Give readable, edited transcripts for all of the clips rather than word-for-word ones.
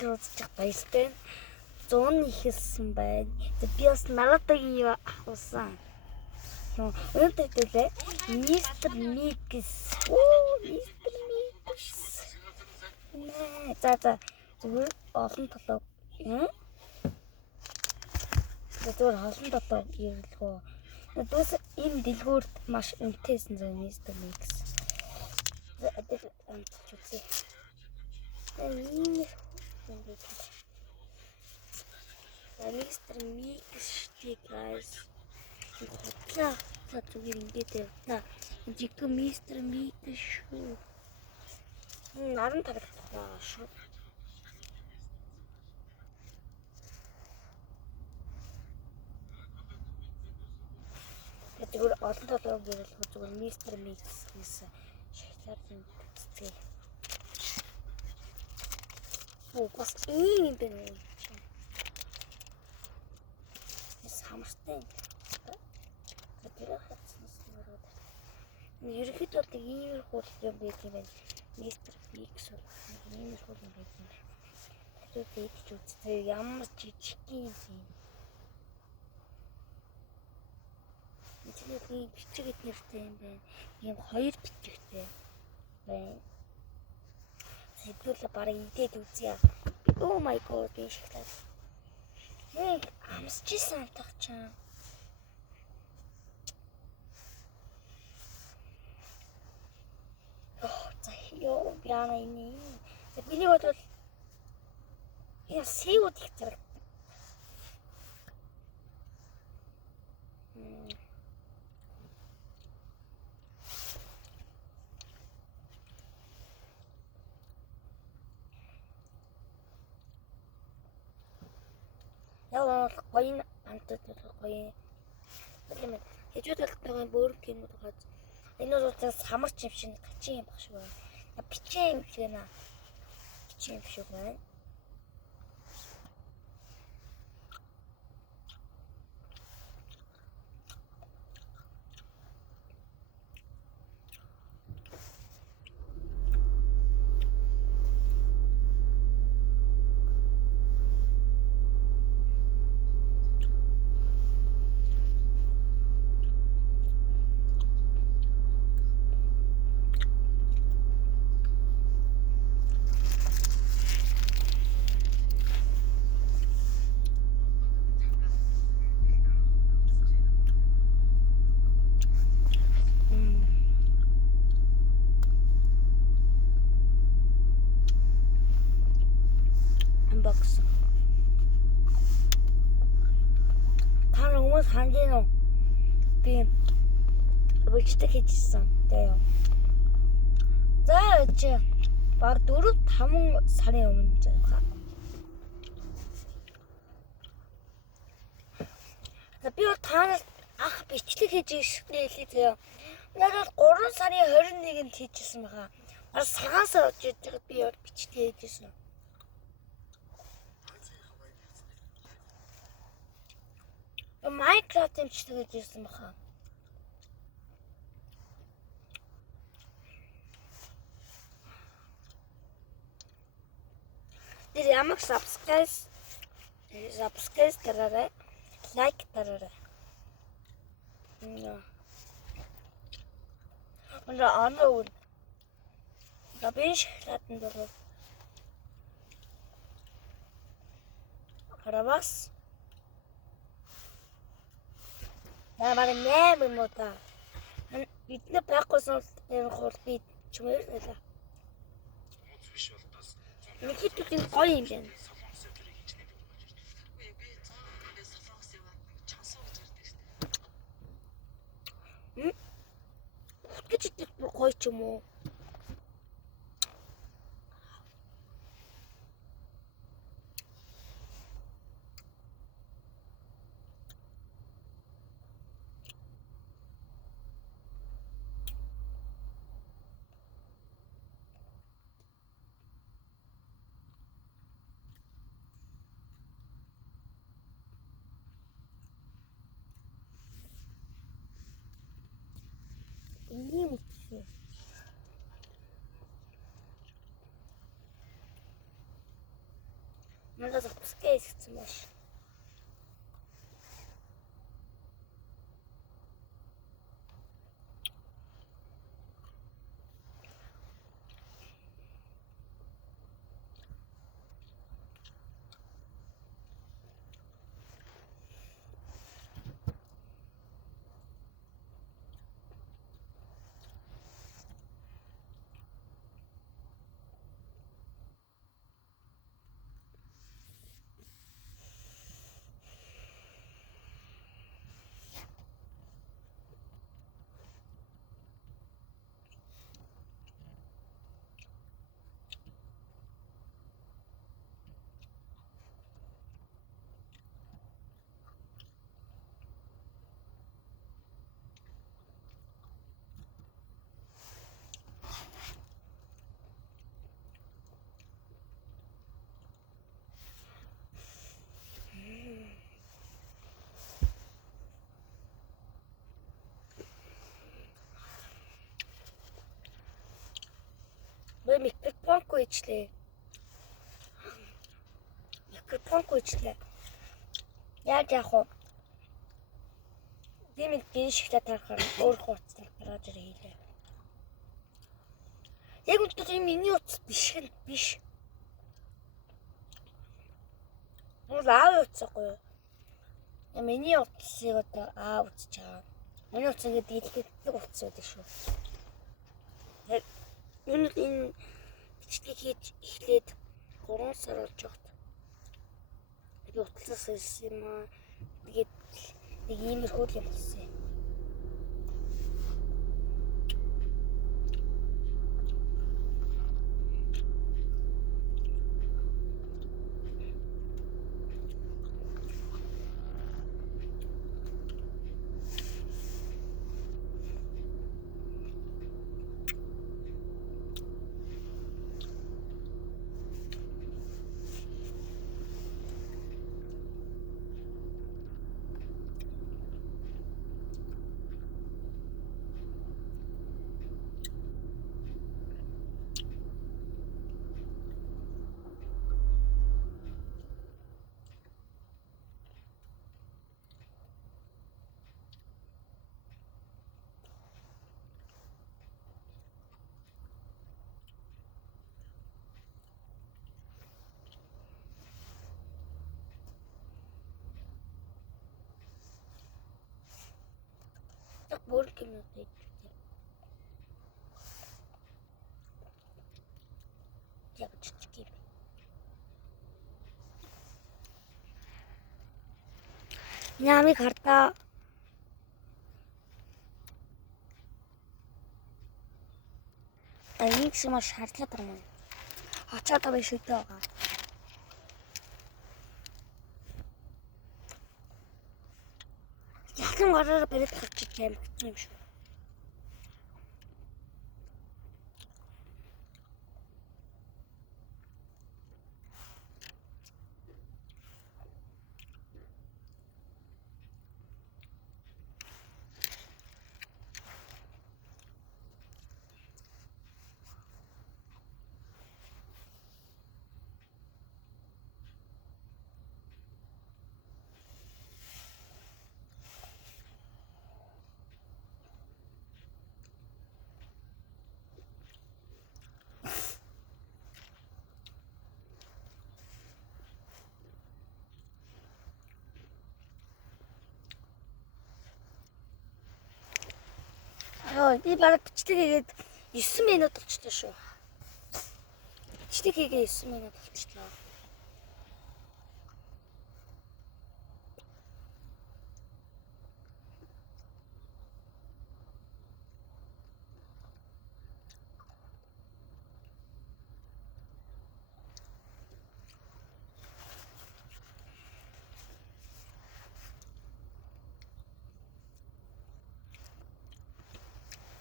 трейлер үзчих баяртай. 100 ихэлсэн байна. Би бас наладагийн авсан. Өнөөдөр төлөө Мистер Микс. Мистер Микс. За зүгээр олон толгой. Зүгээр олон толгой ирлгөө. Дүүс энэ дэлгүүрт маш үнэтэйсэн зөв Мистер Микс. Мистер Микс штий guys. За зүгээр ингээд явна. Жиг Мистер Микс шүү. Наран тарахтаа шүү. Зүгээр олон толгойг гэрэлх зүгээр Мистер Микс гэсэн шоколад үзтээ. Бас ийм байна. Хамартай. Ерөнхийдөө бол ийм хөл юм байх юм байна. Мистер Микс бол ийм хөл юм байх юм байна. Тэгээд ч үзтээ ямар жижиг юм. Эцэг бичиг нэртэй юм байна. Ийм хоёр бичигтэй байна. Хэдүүл бараг идээд үзье. Oh my god би шоколад. Амсчихсан тах чам. За ёо яана ini. Миний бодвол яа сэвд их зэрэг. Яа гоё амтд гоё. Хэжүүд болтойгоо бөөр гэмүүд газ. Энэ бол самарч юм шиг гачин юм баг шүү. Бичээ юм шиг наа. Бичээ юм шиг байна. Unboxing. Та хүмүүс хангийн уу? Би өчтөг хийжсэн. Тэгээ. За чи баг 4-5 сарын өмнө заяа. Би танаас ах бичлэг хийж ирсэнээ хэлээ заяа. Яг бол 3 сарын 21-нд хийжсэн байгаа. Бас сагаас орж иж би бичлэг хийжсэн. Minecraft бичлэг хийжсэн баха. Тэр ямар subscribe дараарай. Лайк дараарай. Уна анаа. Табиш хатан дөрөв. Харавас. Намайг нэмэн мота. Бидний байхгүй энэ хурд би чимээр байлаа. Нэг хэдийн гоё юм байна. Гэж гоё ч юм уу? Ийм үгүй. Надад запускай хийсэн маш. Микрофонку ичлээ. Яг уу. Димэд гин шигтэй тарахаар өөр хуудастай гараад ирээ. Яг үнэхээр миний утас биш. Мөн аав утсахгүй. Миний утсыг одоо аав утсаж байгаа. Миний утас ингээд дийлдэг утас байдаг шүү. Яг энэ бичлэг хийж эхлээд 3 сар болж байгаа. Би утасаас ирсэн юм аа. Тэгээд нэг иймэрхүү юм болсон. Так борки надо. Девочки. Нами карта. Энийг маш шаардлага байна. Ачаад байгаа шүү дээ. Яхан гараар барих гэж юм шүү. Би бараг бичлэг хийгээд 9 минут болчихлоо шүү. Бичлэг хийгээд 9 минут болчихлоо.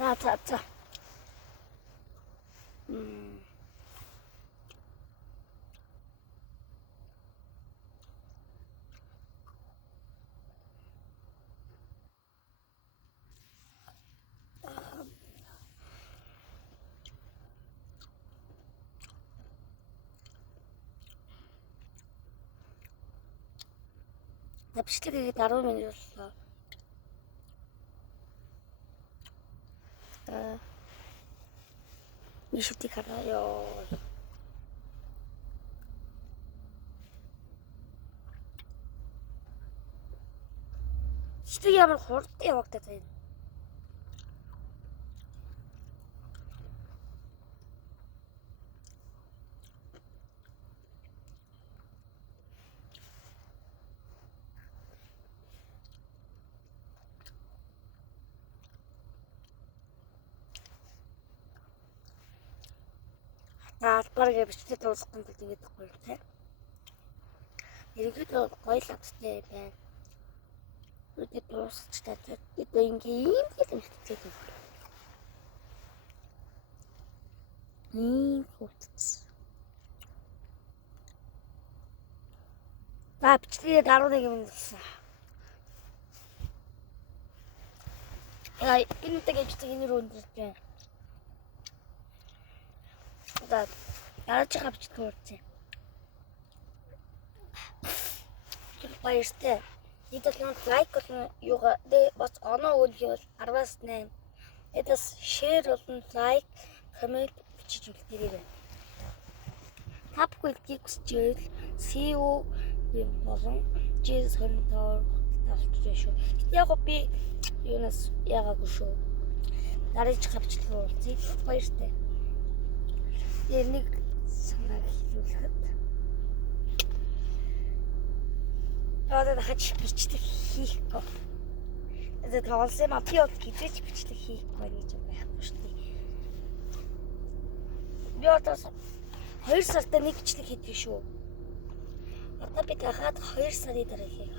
За. За бичлэг хийгээд 10 минут боллоо. Мишүүдийг харааё. Бичлэг ямар хурдан явагдаад байна. Албарыг бичлэг дуусгах юм бол ингэж гоё те. Ерөнхийдөө гоё л амттай байна. Үгүй дуусч таа. Тэд ингийн юм хэлчихээд байна. Хөөц. Бичлэгээ 11 минут болсон. Энэ үеийг бичлэг энэ рүү өндөрч байна. За яаж хавч туурч. Баяртай. Эдгээр лайк болон юугаа бас оноо өгөх бол 10-аас 8. Эдээс шеэр болон лайк, коммент бичиж үлдээрэй. Тапгүй гихсчээл CU болон G25 тавьчих шүү. Яг би юунаас ягаагүй шүү. Дараач хавчлах уулзъя. Баяртай. Нэг санаа хэлүүлэхэд. Одоо хаач бичлэг хийхгүй. Тэгээд тоглосон юм би бол хизээч бичлэг хийхгүй гэж байхгүй шүү дээ. Би одоо 2 сартаа нэг бичлэг хийдэг шүү. Одоо би дахиад 2 сарын дараа хийх.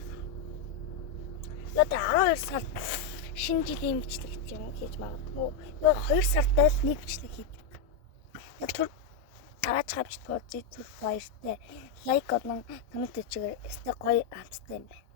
Одоо 12 сард шинэ жилийн бичлэг хийж магадгүй. 2 сартаа л нэг бичлэг хийдэг. Тэр дараач хавчд бол зүг баяртай. Лайк болон коммент хийгээрэй. Эсвэл гоё амттай юм байна.